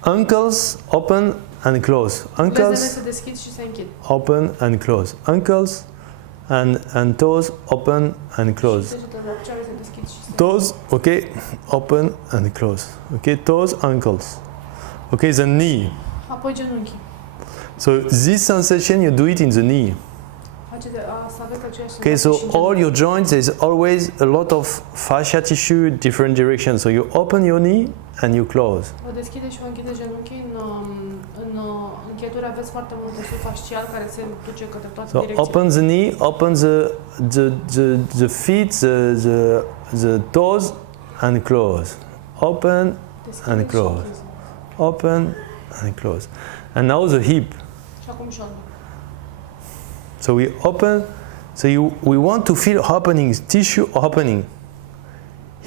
Ankles open and close. Ankles se deschid și se închid. open and close. Ankles and toes open and close. Degetele picioare se deschid și se Toes, okay, open and close. Okay, toes, ankles. Okay, the knee. apoi genunchii. So this sensation you do it in the knee. Să aveți aceeași Okay, so senzație și în all genunchi. your joints, there's always a lot of fascia tissue, different directions. So you open your knee and you close. Vă deschide și vă închide genunchii. În încheieturi aveți foarte mult tesut fascial care se duce către toate So direcțiile. open the knee, open the feet, the toes, and close. Open Deschide and și close. închizi. Open and close. And now the hip. Și acum șoldul. So we open. So we want to feel opening, tissue opening.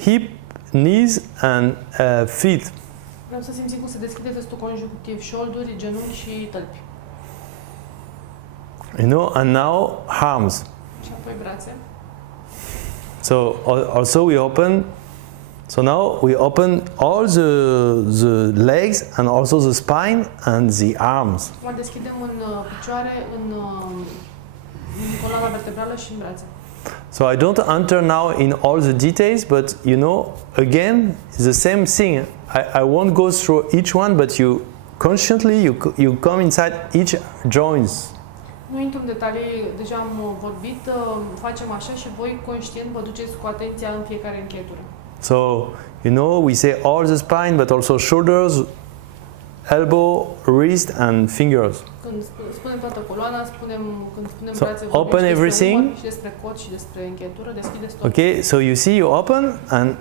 Hip, knees, and feet. Vrem să simțim cum se deschide testul conjunctiv, șolduri, genunchi și tălpi. You know, and now arms. Și apoi brațe. So also we open. So now we open all the legs and also the spine and the arms. Acum deschidem în picioare, în coloana vertebrală și în brațe. So I don't enter now in all the details, but you know, again, it's the same thing. I won't go through each one, but you consciously you come inside each joints. Nu intru în detalii, deja am vorbit, facem așa și voi conștient vă duceți cu atenția în fiecare încheietură. So, you know, we say all the spine, but also shoulders, elbow, wrist, and fingers. Când spunem toată coloana, când spunem So, brațe, open vorbim și despre everything. umăr, și despre cot și despre încheietură, deschideți tot. Okay, so you see, you open, and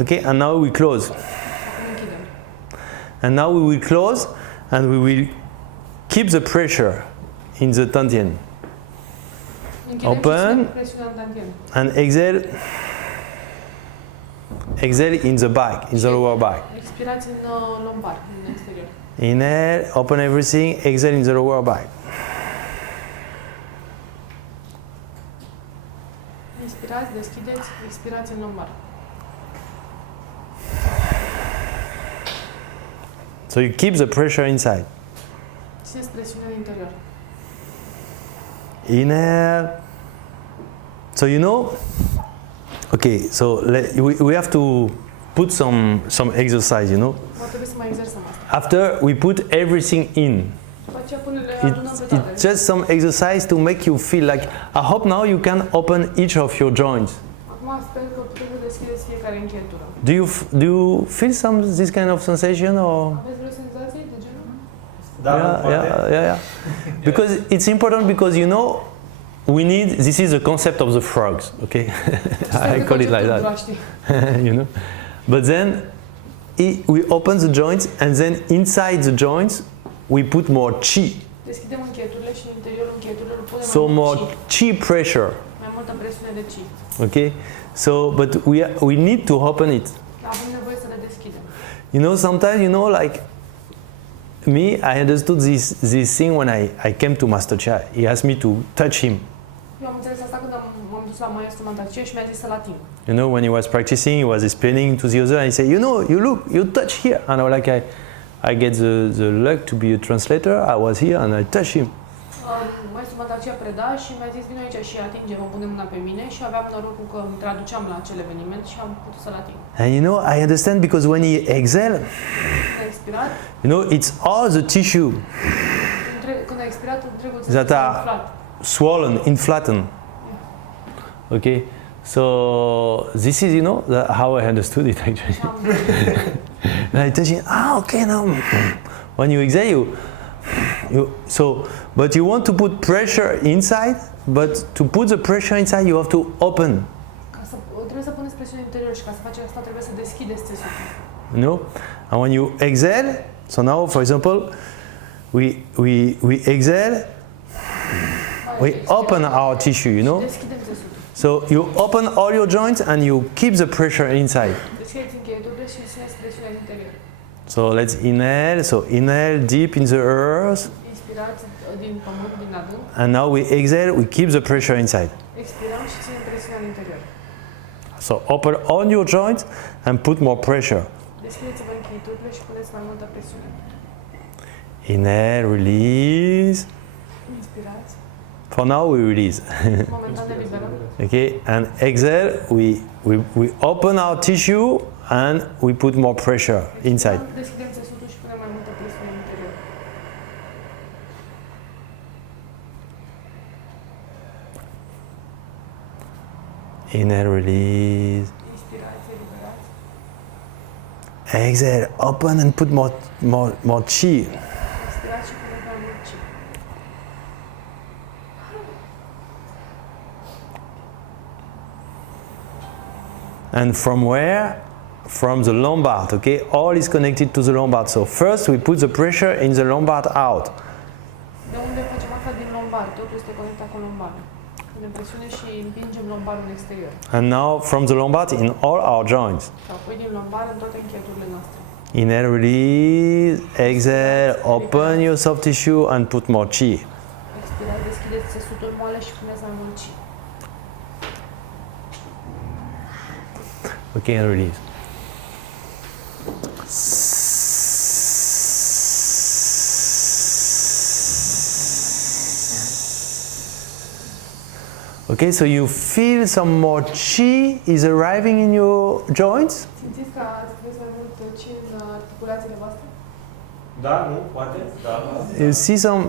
okay, and now we close. Acum închidem. And now we will close, and we will keep the pressure in the tantien. Închidem Open. și ținem presiunea în tantien. And exhale. Exhale in the back, in the lower back. Expirați în lombar, în exterior. Inhale, open everything, exhale in the lower back. Inspirați, deschideți, expirați în lombar. So you keep the pressure inside. Țineți presiunea în interior. Inhale. So you know, okay, so we have to put some exercise, you know. Trebuie să mai exersăm asta. After we put everything in, După aceea le adunăm pe toate. it's just some exercise to make you feel like, I hope now you can open each of your joints. Acum sper că puteți să deschideți fiecare încheietură. Do you feel this kind of sensation or? Aveți vreo senzație de genul? Da, Yeah. Because it's important because you know this is the concept of the frogs, okay? I call it like that. You know? But then we open the joints and then inside the joints we put more chi. Deschidem încheieturile și în interiorul încheieturilor punem So mai mult more chi pressure. mai multă presiune de chi. Okay? So but we need to open it. Avem nevoie să le deschidem. You know, sometimes, you know, like me, I understood this thing when I came to Master Chia. He asked me to touch him. Eu am înțeles asta când m-am dus la maestru Mantacie și mi-a zis să-l ating. You know, when he was practicing, he was explaining to the other, and he said, you know, you touch here. And I was like, I get the luck to be a translator. I was here and I touched him. Maestru Mantacie preda și mi-a zis, vino aici și atinge, mă pune mâna pe mine și aveam norocul că îmi traduceam la acel eveniment și am putut să-l ating. And you know, I understand because when he exhaled, A expirat, you know, it's all the tissue când a expirat, întregul that s-a are umflat. swollen, inflatten. Okay, so this is, you know, how I understood it actually. And I touch it. Okay, now when you exhale, but you want to put pressure inside. But to put the pressure inside, you have to open. Trebuie să puneți presiune în interior și ca să faceți asta trebuie să deschideți țesutul. You know, and when you exhale, so now, for example, we exhale. We open our tissue, you know. Deschidem țesutul. So you open all your joints and you keep the pressure inside. Deschideți încheieturile și țineți presiunea în interior. So let's inhale. So inhale deep in the earth. Inspirați din pământ, din adânc. And now we exhale. We keep the pressure inside. Expirăm și ținem presiunea în interior. So open all your joints and put more pressure. Deschideți-vă trupului și puneți mai multă presiune. Inhale, release. Inspirați. For now, we release. Momentan ne liberăm. Okay, and exhale, we open our tissue and we put more pressure inside. Deschidem țesutul și punem mai multă presiune în interior. Inhale, release. Inspirați, eliberați. Exhale, open and put more chi. Inspirați și puneți mai mult chi. And from where? From the lombard, okay? All is connected to the lombard. So first we put the pressure in the lombard out. De unde facem asta? Din lombar. Totul este conectat cu lombarul. Punem presiune și împingem lombarul în exterior. And now from the lombard in all our joints. Și apoi din lombar în toate încheieturile noastre. Inhale, release. Exhale, open your soft tissue and put more chi. Expirați, deschideți țesutul moale și puneți mai mult chi. Okay, and release. Okay, so you feel some more chi is arriving in your joints? Simțiți că aveți mai mult chi în articulațiile voastre? Da, nu? Poate? Da. You see some